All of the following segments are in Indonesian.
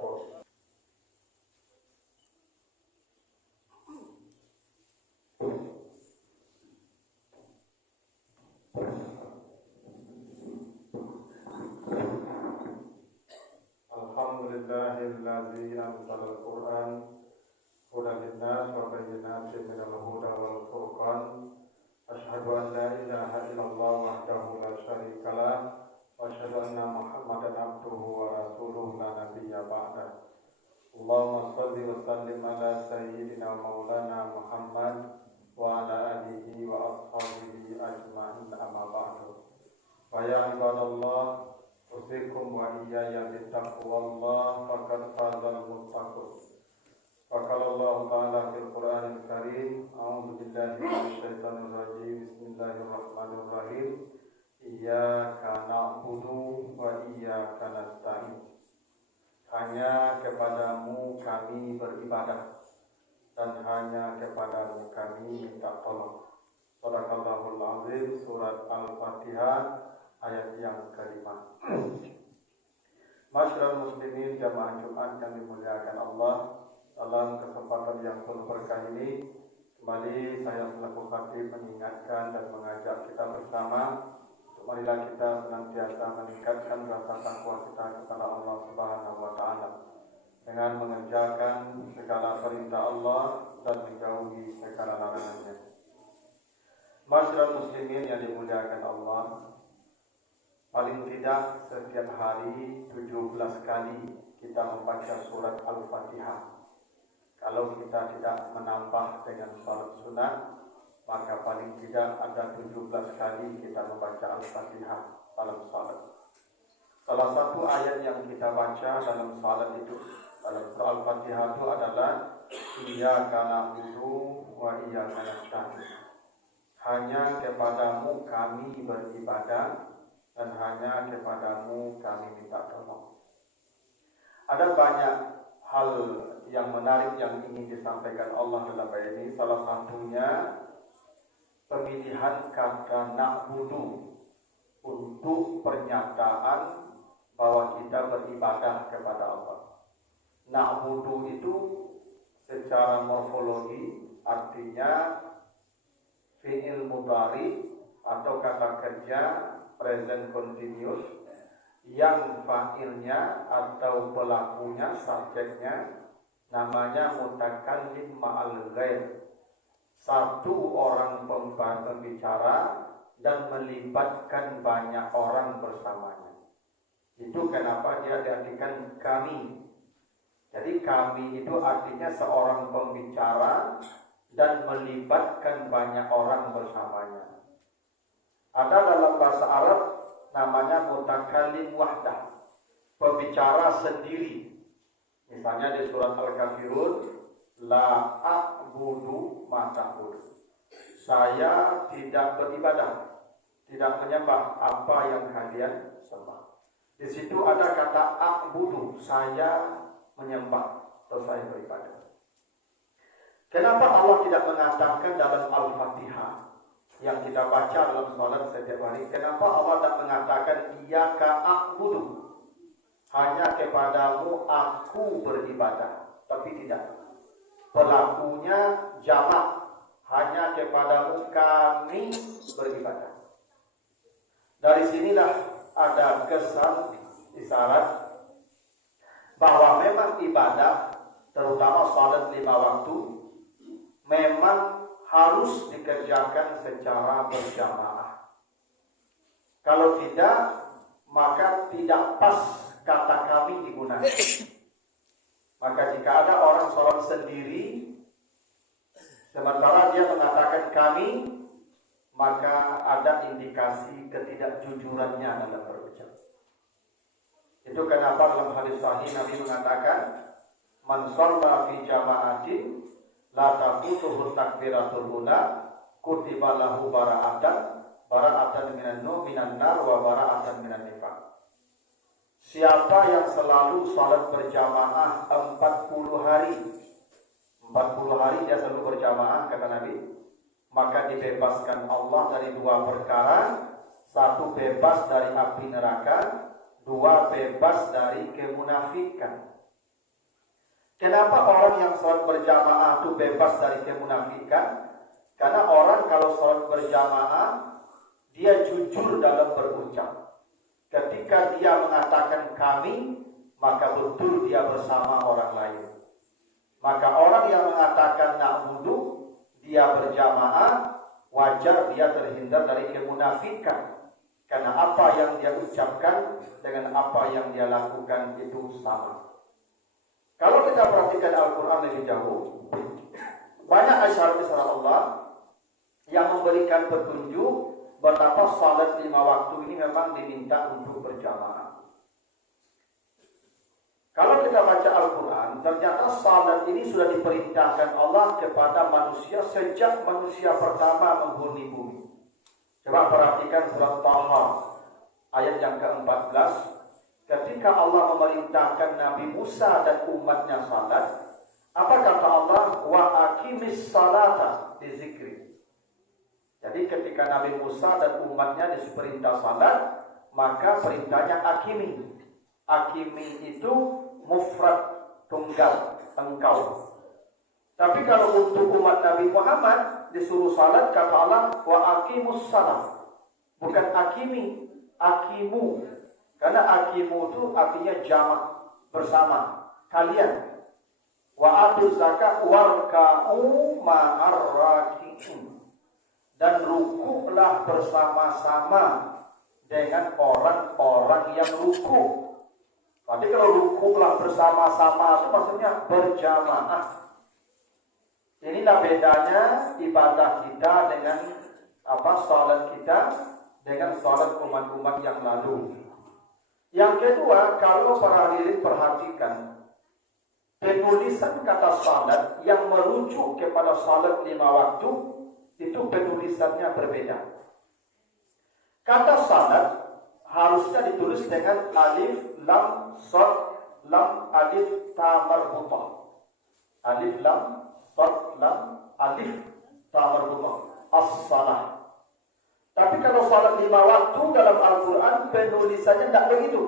wabarakatuh. Alhamdulillahilladzi anzalal Qur'an hudan linnas wa bayyinatin minal huda wal furqan. Asyhadu an la ilaha illallah wahdahu la syarika lah wa asyhadu anna Muhammadan abduhu wa rasuluhu la nabiyya ba'dah. Allahumma shalli wa sallim ala sayyidina maulana Muhammad wa ala alihi wa ashabihi ajma'in, amma ba'du. Wa ya ibadallah, usikum wa iyaya bittaqwallah, faqad fazal muttaqun. Faqala Allah ta'ala fil Qur'anil Karim, a'udzu billahi minasyaitonir rajim, bismillahirrahmanirrahim. Iyyaka na'budu wa iyyaka nasta'in. Hanya kepadamu kami beribadah dan hanya kepadamu kami minta tolong. Shadaqallahul azim. Surat Al-Fatihah ayat yang kelima. Masyarul muslimin jamaah Jumat yang dimuliakan Allah, dalam kesempatan yang penuh berkah ini kembali saya selaku khatib mengingatkan dan mengajak kita bersama untuk marilah kita senantiasa meningkatkan rasa takwa kita kepada Allah Subhanahu wa taala dengan mengerjakan segala perintah Allah dan menjauhi segala larangannya. Masyarul muslimin yang dimuliakan Allah, paling tidak setiap hari 17 kali kita membaca surat Al-Fatihah. Kalau kita tidak menambah dengan salat sunat, maka paling tidak ada 17 kali kita membaca Al-Fatihah dalam salat. Salah satu ayat yang kita baca dalam salat itu, dalam surah Al-Fatihah itu adalah Iyyaka na'budu wa iyyaka nasta'in. Hanya kepadamu kami beribadah dan hanya kepadamu kami minta tolong. Ada banyak hal yang menarik yang ingin disampaikan Allah dalam ayat ini. Salah satunya pemilihan kata na'budu untuk pernyataan bahwa kita beribadah kepada Allah. Na'budu itu secara morfologi artinya fi'il mudhari atau kata kerja present continuous yang fa'ilnya atau pelakunya, subjeknya namanya mutakallim ma'al ghair. Satu orang pembicara dan melibatkan banyak orang bersamanya. Itu kenapa dia diartikan kami. Jadi kami itu artinya seorang pembicara dan melibatkan banyak orang bersamanya. Ada dalam bahasa Arab namanya mutakallim wahdah, pembicara sendiri. Misalnya di surat Al-Kafirun, la a'budu ma ta'budu. Saya tidak beribadah, tidak menyembah apa yang kalian sembah. Di situ ada kata a'budu, saya menyembah atau saya beribadah. Kenapa Allah tidak mengatakan dalam Al-Fatihah yang kita baca dalam salat setiap hari, kenapa Allah tidak mengatakan iyyaka a'budu, hanya kepadamu aku beribadah? Tapi tidak, pelakunya jamak, hanya kepadamu kami beribadah. Dari sinilah ada kesan isyarat bahwa memang ibadah, terutama salat 5 waktu, memang harus dikerjakan secara berjamaah. Kalau tidak, maka tidak pas kata kami digunakan. Maka jika ada orang sholat sendiri, sementara dia mengatakan kami, maka ada indikasi ketidakjujurannya dalam berucap. Itu kenapa dalam hadis sahih Nabi mengatakan, man shalla fi jama'atin la taqutuhu takbiratul ula kutiba lahu bara'atan minan nar wa bara'atan minan nifaq. Siapa yang selalu salat berjamaah 40 hari, 40 hari dia selalu berjamaah, kata Nabi, maka dibebaskan Allah dari 2 perkara. 1, bebas dari api neraka. 2, bebas dari kemunafikan. Kenapa orang yang sholat berjamaah itu bebas dari kemunafikan? Karena orang kalau sholat berjamaah, dia jujur dalam berucap. Ketika dia mengatakan kami, maka betul dia bersama orang lain. Maka orang yang mengatakan na'budu, dia berjamaah, wajar dia terhindar dari kemunafikan. Karena apa yang dia ucapkan dengan apa yang dia lakukan itu sama. Kalau kita perhatikan Al-Quran lebih jauh, banyak isyarat-isyarat Allah yang memberikan petunjuk betapa salat 5 waktu ini memang diminta untuk berjamaah. Kalau kita baca Al-Quran, ternyata salat ini sudah diperintahkan Allah kepada manusia sejak manusia pertama menghuni bumi. Coba perhatikan surat Taha ayat yang ke-14. Ketika Allah memerintahkan Nabi Musa dan umatnya salat, apa kata Allah? Wa aqimis salata di zikri. Jadi ketika Nabi Musa dan umatnya diperintah salat, maka perintahnya akimi. Akimi itu mufrad, tunggal, engkau. Tapi kalau untuk umat Nabi Muhammad disuruh salat, kata Allah wa aqimus salat. Bukan akimi, akimu. Karena akimu itu artinya jamak, bersama, kalian. Wa atuz zakat warka'u ma'ar raki'in. Dan rukuklah bersama-sama dengan orang-orang yang rukuk. Tapi kalau rukuklah bersama-sama itu maksudnya berjamaah. Inilah bedanya ibadah kita dengan salat kita dengan salat umat-umat yang lalu. Yang kedua, kalau para hadirin perhatikan penulisan kata salat yang merujuk kepada salat 5 waktu, itu penulisannya berbeda. Kata salat harusnya ditulis dengan alif, lam, shad, lam, alif, ta marbutah. Alif, lam, shad, lam, alif, ta marbutah. As-salah. Tapi kalau salat 5 waktu dalam Al-Quran penulisannya tidak begitu.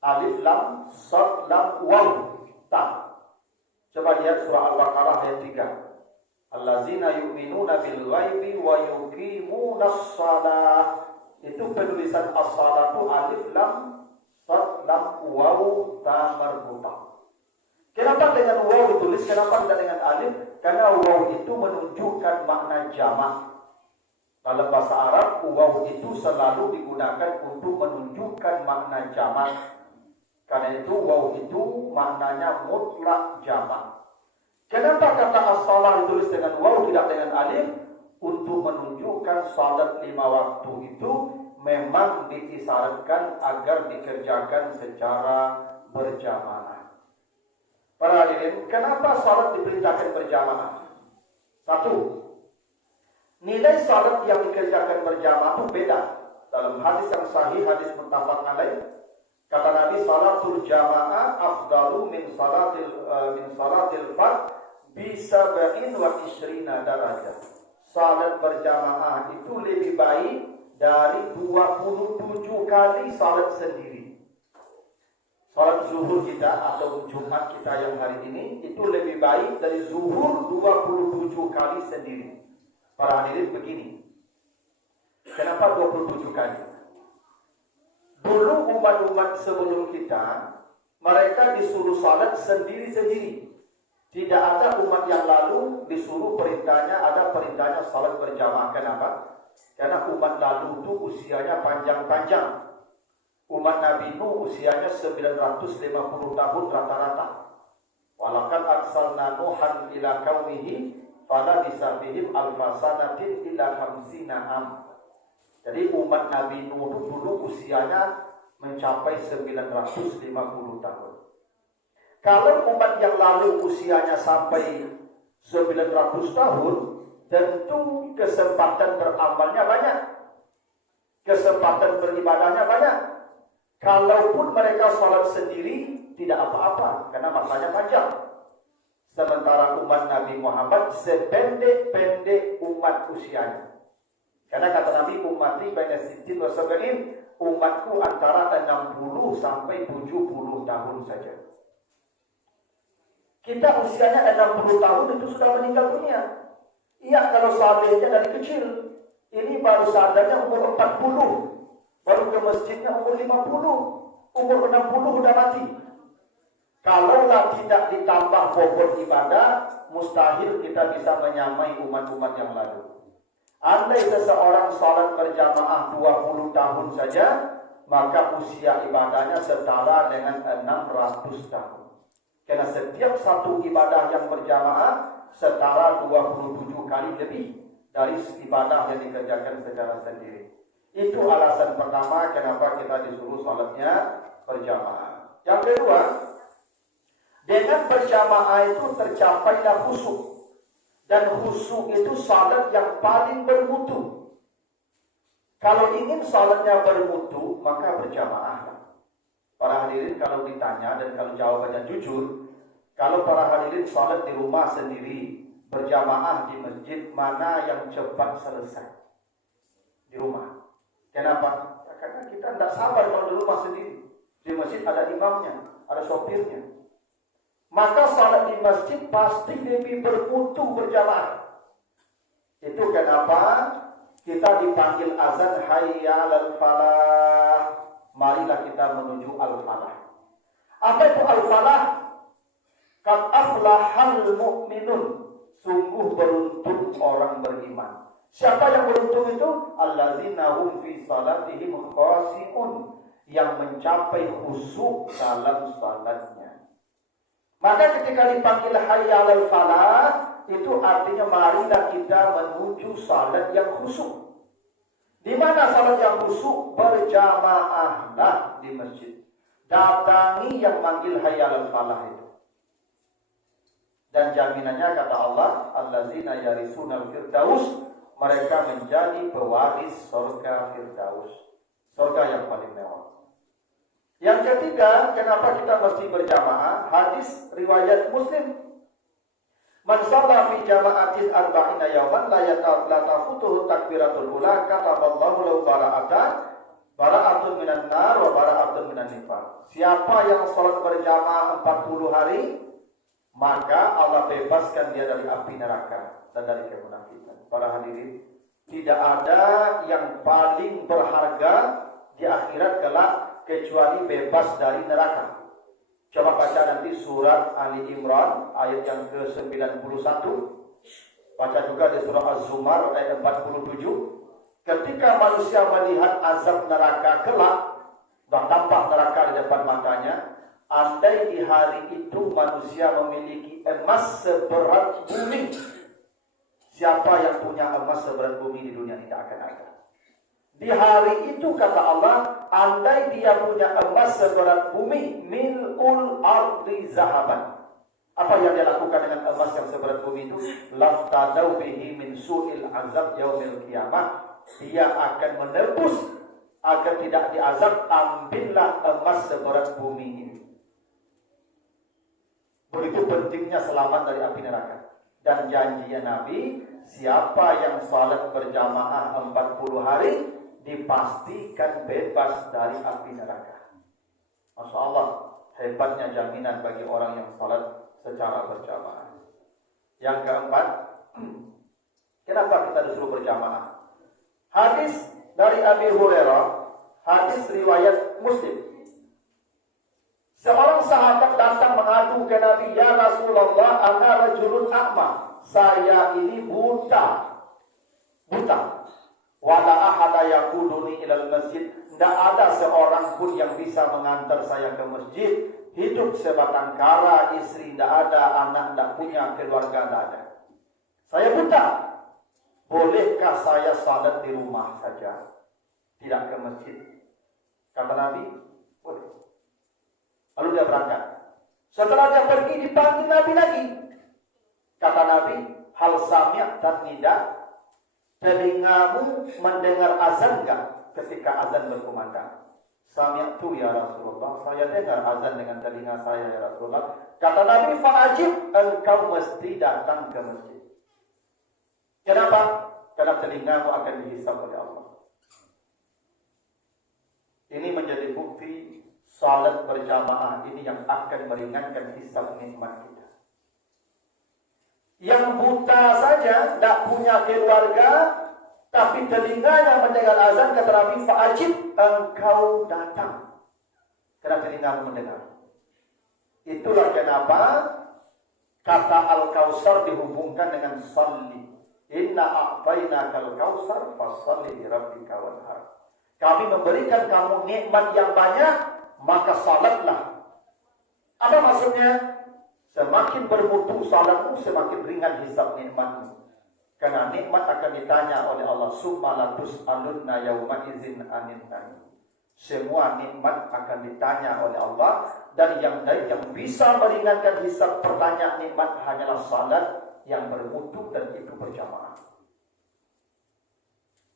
Alif, lam, shad, lam, waw, ta. Coba lihat surah Al-Baqarah ayat 3. Allazina yu'minuna bil ghaibi wa yuqimunas shalah. Itu penulisan as-salah itu alif, lam, shad, lam, waw, ta marbutah. Kenapa dengan waw ditulis? Kenapa tidak dengan alif? Karena waw itu menunjukkan makna jamak. Dalam bahasa Arab, waw itu selalu digunakan untuk menunjukkan makna jamak. Karena itu waw itu maknanya mutlak jamak. Kenapa kata as-salah ditulis dengan waw tidak dengan alif? Untuk menunjukkan salat 5 waktu itu memang diisyaratkan agar dikerjakan secara berjamaah. Para hadirin, kenapa salat diperintahkan berjamaah? Satu, nilai salat yang dikerjakan berjamaah itu beda. Dalam hadis yang sahih, hadis muttafaq alaih, kata Nabi, salatul jamaah afdalu min salatil fard bi 27 darajah. Salat berjamaah itu lebih baik dari 27 kali salat sendiri. Salat zuhur kita atau Jumat kita yang hari ini itu lebih baik dari zuhur 27 kali sendiri. Para hadirin begini. Kenapa 27 kali? Dulu umat-umat sebelum kita, mereka disuruh salat sendiri-sendiri. Tidak ada umat yang lalu disuruh perintahnya, ada perintahnya salat berjamaah. Kenapa? Karena umat lalu itu usianya panjang-panjang. Umat Nabi Nuh usianya 950 tahun rata-rata. Walaqad arsalna Nuhan ila qaumihi fala bisabihim alfasanatin ila khamsina am. Jadi umat Nabi Nuh dulu usianya mencapai 950 tahun. Kalau umat yang lalu usianya sampai 900 tahun, tentu kesempatan beramalnya banyak. Kesempatan beribadahnya banyak. Kalaupun mereka salat sendiri, tidak apa-apa, karena masanya panjang. Sementara umat Nabi Muhammad sependek-pendek umat usianya. Karena kata Nabi, umati baina sittin wa sab'in, umatku antara 60 sampai 70 tahun saja. Kita usianya 60 tahun itu sudah meninggal dunia. Iya, kalau salehnya dari kecil. Ini baru sadarnya umur 40. Baru ke masjidnya umur 50. Umur 60 sudah mati. Kalaulah tidak ditambah bobot ibadah, mustahil kita bisa menyamai umat-umat yang lalu. Andai seseorang salat berjamaah 20 tahun saja, maka usia ibadahnya setara dengan 600 tahun. Karena setiap satu ibadah yang berjamaah setara 27 kali lebih dari ibadah yang dikerjakan secara sendiri. Itu alasan pertama kenapa kita disuruh salatnya berjamaah. Yang kedua, dengan berjamaah itu tercapailah khusyuk. Dan khusyuk itu salat yang paling bermutu. Kalau ingin salatnya bermutu, maka berjamaah. Para hadirin kalau ditanya dan kalau jawabannya jujur, kalau para hadirin salat di rumah sendiri, berjamaah di masjid, mana yang cepat selesai? Di rumah. Kenapa? Ya, karena kita tidak sabar kalau di rumah sendiri. Di masjid ada imamnya, ada sopirnya. Maka salat di masjid pasti lebih bermutu berjamaah. Itu kenapa kita dipanggil azan hayya 'alal falah. Marilah kita menuju al-falah. Apa itu al-falah? Qad aflahal mu'minun. Sungguh beruntung orang beriman. Siapa yang beruntung itu? Allazina hum fi salatihim khashi'un. Yang mencapai khusyuk dalam salatnya. Maka ketika dipanggil hayya 'alal falah, itu artinya marilah kita menuju salat yang khusyuk. Di mana salat yang khusyuk? Berjamaahlah di masjid. Datangi yang manggil hayya 'alal falah itu. Dan jaminannya kata Allah, allazina yarisunal firdaus, mereka menjadi pewaris surga firdaus. Surga yang paling mewah. Yang ketiga, kenapa kita mesti berjamaah? Hadis riwayat Muslim. Man shalla fi jama'atin arba'ina yawman la tafutuhu takbiratul ula kataballahu lahu bara'atun minan nar wa bara'atun minan nifaq. Siapa yang salat berjamaah 40 hari, maka Allah bebaskan dia dari api neraka dan dari kemunafikan. Para hadirin, tidak ada yang paling berharga di akhirat kelak kecuali bebas dari neraka. Coba baca nanti surat Ali Imran ayat yang ke-91. Baca juga di surah Az-Zumar ayat 47. Ketika manusia melihat azab neraka kelak dan tampak neraka di depan matanya, andai di hari itu manusia memiliki emas seberat bumi. Siapa yang punya emas seberat bumi di dunia tidak akan ada. Di hari itu kata Allah, andai dia punya emas seberat bumi, mil'ul ardi zahaban. Apa yang dia lakukan dengan emas yang seberat bumi itu? Laftadau bihi min su'il azab yaumil qiyamah. Dia akan menebus agar tidak diazab, ambillah emas seberat bumi ini. Begitu pentingnya selamat dari api neraka. Dan janjinya Nabi, siapa yang salat berjamaah 40 hari, dipastikan bebas dari api neraka. Masya Allah, hebatnya jaminan bagi orang yang salat secara berjamaah. Yang keempat, kenapa kita disuruh berjamaah? Hadis dari Abi Hurairah, hadis riwayat Muslim. Seorang sahabat datang mengadu ke Nabi, ya Rasulullah, ana rajulun a'ma. Saya ini buta. Wala ahada yaquduni ilal masjid. Tidak ada seorang pun yang bisa mengantar saya ke masjid. Hidup sebatang kara, istri tidak ada, anak tidak punya, keluarga tidak ada. Saya buta. Bolehkah saya salat di rumah saja? Tidak ke masjid. Kata Nabi, boleh. Lalu dia berangkat. Setelah dia pergi, dipanggil Nabi lagi. Kata Nabi, hal sami'tan nida? Telingamu mendengar azan enggak ketika azan berkumandang? Sami'tu ya Rasulullah, saya dengar azan dengan telinga saya ya Rasulullah. Kata Nabi, fa'ajib, engkau mesti datang ke masjid. Kenapa? Karena telingamu akan dihisab oleh Allah. Ini menjadi bukti salat berjamaah ini yang akan meringankan hisab nikmat kita. Yang buta saja, tidak punya keluarga, tapi telinganya mendengar azan, kata Nabi, fa'ajib, engkau datang. Karena telingamu mendengar. Itulah kenapa kata Al-Kautsar dihubungkan dengan salli. Inna a'tainaka al-kautsar fashalli li rabbika wanhar. Kami memberikan kamu nikmat yang banyak, maka salatlah. Apa maksudnya? Semakin bermutu salatmu, semakin ringan hisab nikmatmu. Karena nikmat akan ditanya oleh Allah. Summa la tus'alunna yauma idzin anin na'im. Semua nikmat akan ditanya oleh Allah, dan yang bisa meringankan hisab pertanyaan nikmat hanyalah salat yang bermutu dan itu berjamaah.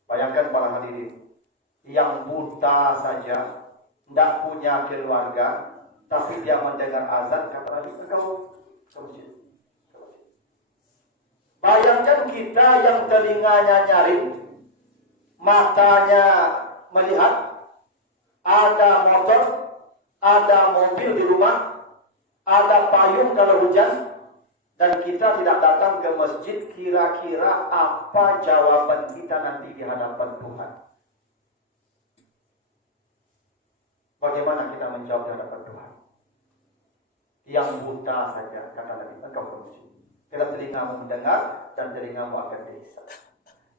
Bayangkan para hadirin, yang buta saja, tidak punya keluarga, tapi dia mendengar azan, kata Nabi, engkau ke masjid. Bayangkan kita yang telinganya nyaring, matanya melihat, ada motor, ada mobil di rumah, ada payung kalau hujan, dan kita tidak datang ke masjid, kira-kira apa jawaban kita nanti di hadapan Tuhan? Bagaimana kita menjawab di hadapan Tuhan? Yang buta saja, kata Nabi, engkau ke masjid. Karena telingamu mendengar dan telingamu akan dihisab.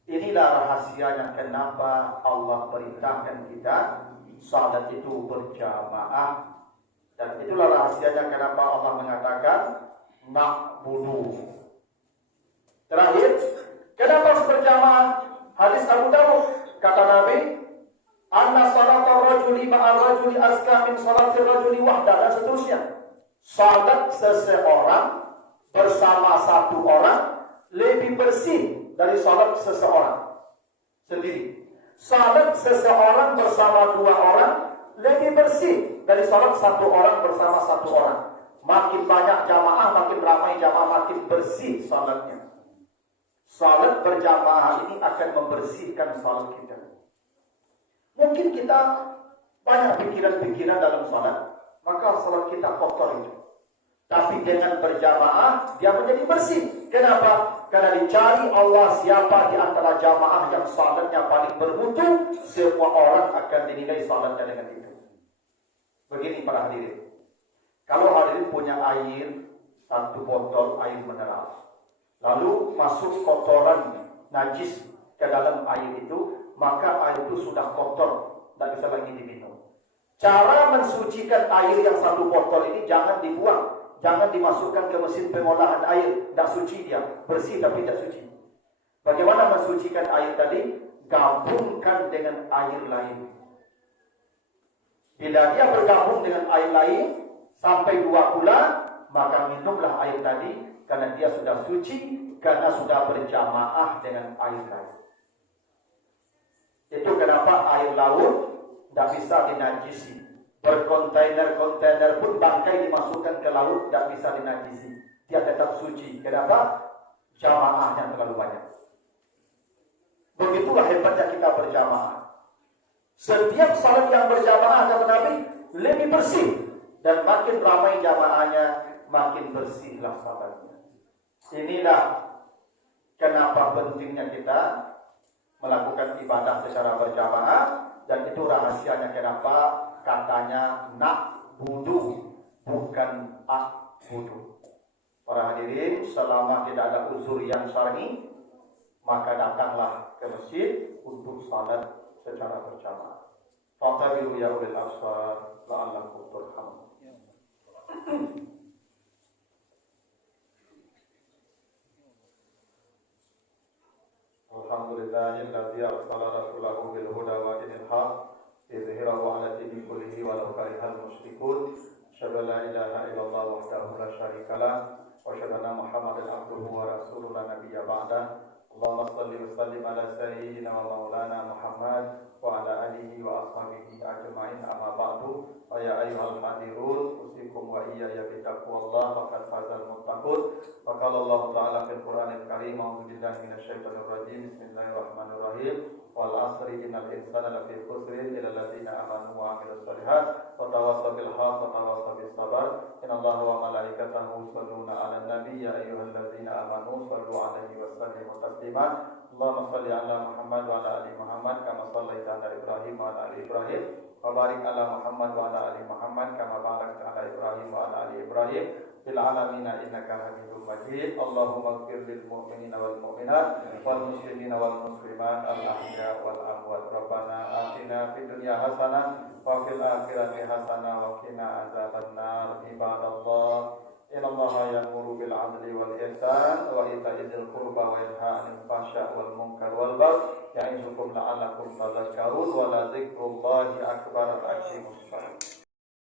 Inilah rahasianya kenapa Allah perintahkan kita salat itu berjamaah, dan itulah rahasianya kenapa Allah mengatakan na'budu. Terakhir, kenapa harus berjamaah? Hadis Abu Dawud, kata Nabi, anna salatar rajuli ma'ar rajuli azka min salatir rajuli wahda, dan seterusnya. Salat seseorang bersama satu orang lebih bersih dari salat seseorang sendiri. Salat seseorang bersama dua orang lebih bersih dari salat satu orang bersama satu orang. Makin banyak jamaah, makin ramai jamaah, makin bersih salatnya. Salat berjamaah ini akan membersihkan salat kita. Mungkin kita banyak pikiran-pikiran dalam salat, maka salat kita kotor itu. Tapi dengan berjamaah, dia menjadi bersih. Kenapa? Karena dicari Allah siapa di antara jamaah yang salatnya paling bermutu, semua orang akan dinilai salatnya dengan itu. Begini para hadirin. Kalau hadirin punya air, satu botol air mineral, lalu masuk kotoran najis ke dalam air itu, maka air itu sudah kotor, tidak bisa lagi diminum. Cara mensucikan air yang satu botol ini jangan dibuang. Jangan dimasukkan ke mesin pengolahan air, tidak suci dia, bersih tapi tidak suci. Bagaimana mensucikan air tadi? Gabungkan dengan air lain. Bila dia bergabung dengan air lain sampai 2 bulan, maka minumlah air tadi, karena dia sudah suci, karena sudah berjamaah dengan air lain. Itu kenapa air laut tidak bisa dinajisi. Berkontainer-kontainer pun bangkai dimasukkan ke laut, tidak bisa dinajisi. Dia tetap suci. Kenapa? Jamaahnya terlalu banyak. Begitulah hebatnya kita berjamaah. Setiap salat yang berjamaah, kata Nabi, lebih bersih. Dan makin ramai jamaahnya, makin bersihlah salatnya. Inilah kenapa pentingnya kita melakukan ibadah secara berjamaah. Dan itu rahasianya kenapa katanya na'budu, bukan a'budu. Para hadirin, selama tidak ada uzur yang syar'i, maka datanglah ke masjid untuk salat secara berjamaah. Fatabiru ya ulil absar la'allakum turhamun. Alhamdulillahilladzi arsala rasulahu bil huda wa dinil haq liyudhhirahu 'ala dini kullihi walau karihal musyrikun. Asyhadu an la ilaha illallah wahdahu la syarikalah wa asyhadu anna Muhammadan abduhu wa rasuluhu la nabiyya ba'da. Allahumma shalli wa sallim ala sayyidina wa maulana Muhammad wa ala alihi wa ashabihi ajma'in, amma ba'du. Fa ya ayyuhal hadirun, usikum wa iyaya bi taqwallah faqad fazal muttaqun. Wa qala Allah ta'ala fil Qur'anil Karim, a'udzu billahi minasyaitonir rajim. Bismillahirrahmanirrahim. wal asri innal insana lafi khusrin illa alladziina aamanu wa 'amilus shalihaat wa tawassaw bil haqqi wa tawassaw bis sabr. Innallaha wa malaikatahu yusholluna 'alan nabiy ya ayyuhalladziina aamanu shallu 'alaihi wa sallimu taslima. Allahumma shalli 'ala Muhammad wa 'ala ali Muhammad kama shallaita 'ala Ibrahim wa 'ala ali Ibrahim wa barik 'ala Muhammad wa 'ala ali Muhammad kama barakta 'ala Ibrahim wa 'ala ali Ibrahim fil 'alamin innaka Hamidum Majid. Allahumma ighfir lil mu'minina wal mu'minat wal muslimina wal muslimat al ahya wal amwat. Rabbana atina fid dunya hasanah wa fil akhirati hasanah wa qina adzabannar. Ibadallah, innallaha ya'muru bil 'adli wal ihsan wa ita'i dzil qurba wa yanha 'anil fahsya'i wal munkar wal baghi ya'izukum la'allakum tadhakkarun wa la dzikrullahi akbar. Aqimus shalah.